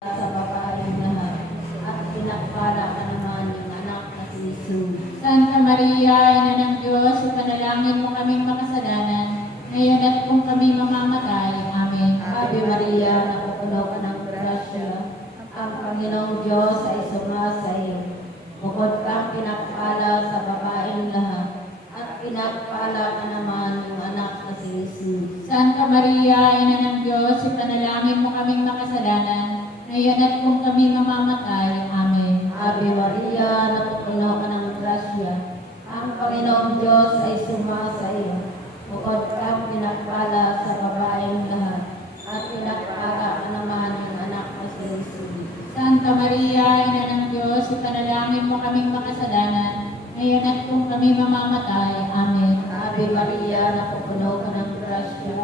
sa babaeng lahat, at pinagpala ka naman ng anak na si Jesus. Santa Maria, Ina ng Diyos, ipanalangin mo kaming makasalanan, ngayon at kung kami mamamatay. Amen. Ave Maria, napupuno ka ng grasya, ang Panginoong Diyos ay sumasa iyo. Bukod kang pinagpala sa babaeng lahat, at pinagpala ka naman ng anak na si Jesus. Santa Maria, Ina ng Diyos, ipanalangin mo kaming makasalanan, ngayon at kung kami mamamatay. Amen. Ave Maria, napupuno ka ng grasya, ang Panginoong Diyos ay sumasa iyo. Bukod kang pinagpala sa babaeng lahat, at pinagpala ka naman ng anak na si Jesus. Santa Maria, Ina ng Diyos, ipanalangin mo kaming makasalanan, ngayon at kung kami mamamatay. Amen. Ave Maria, napupuno ka ng grasya,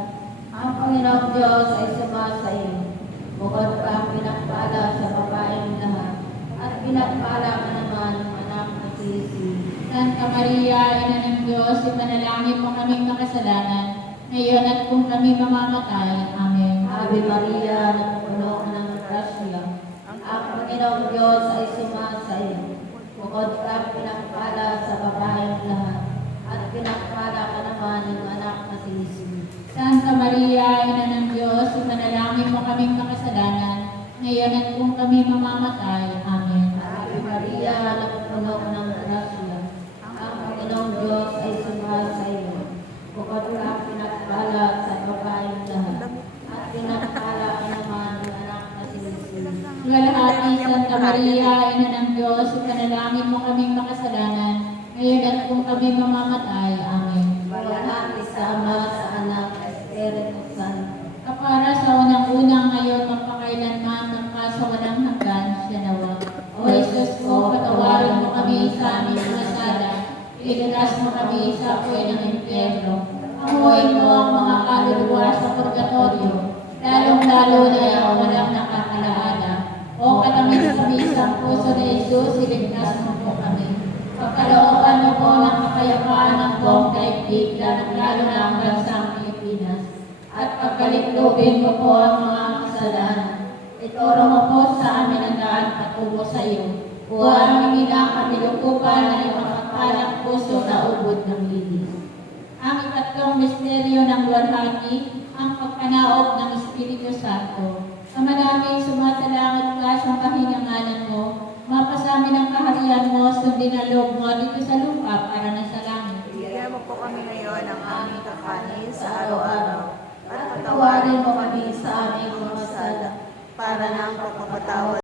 ang Panginoong Diyos ay sumasa iyo. Bukod kang pinagpala sa babaeng lahat, at pinagpala ka naman ng anak na si Jesus. Santa Maria, Ina ng Diyos, ipanalangin mo kaming makasalanan, ngayon at kung kami mamamatay. Amen. Ave Maria, napupuno ka ng grasya, ang Panginoong Diyos ay sumasa iyo. Bukod kang pinagpala sa babaeng lahat, at pinagpala ka naman ng anak na si Jesus. Santa Maria, Ina ng Diyos, ipanalangin mo kaming makasalanan, ngayon at kung kami mamamatay. Amen. Ave Maria, napupuno ka ng grasya, ang Panginoong Diyos ay sumasa iyo. Bukod kang pinagpala sa babaeng lahat, at pinagpala ka naman ng anak na si Jesus. Luwalhati, Santa Maria, Ina ng Diyos, ipanalangin mo kaming makasalanan, ngayon at kung kami mamamatay. Amen. Walhati sa Ama, sa Anak, sa Espiritu Santo. Kapara sa unang-unang ngayon, magpakailanman, magpasawalang hanggan, siya nawa. O Jesus ko, patawarin mo kami sa aming mga sala, iligtas mo kami sa apoy ng impyerno. Amuin mo ang mga kaluluwa sa purgatorio, lalong-lalo na ang walang nakakalaala. O katamis-tamisang puso ni Jesus, iligtas mo po kami. Pagkalooban mo po ng kapayapaan ng buong daigdig, lalo na ang bansang Pilipinas. At pagkaliklubin mo po ang mga kasalanan. Ituro mo po sa amin ang daan patungo sa iyo. Huwag nila kami lukupan na ipagpapalang puso na ubod ng linis. Ang ikatlong misteryo ng luwalhati, ang pagpanaog ng Espiritu Santo. Ama namin, sumasalangit ka sa kahinanganan mo, mapasamin ang kaharian mo, sundin ang loob mo dito sa lupa para na sa langit. Bigyan mo po kami ngayon ng aming kakanin sa araw-araw at Patawarin mo kami sa aming mga sala, para ng pagpapatawad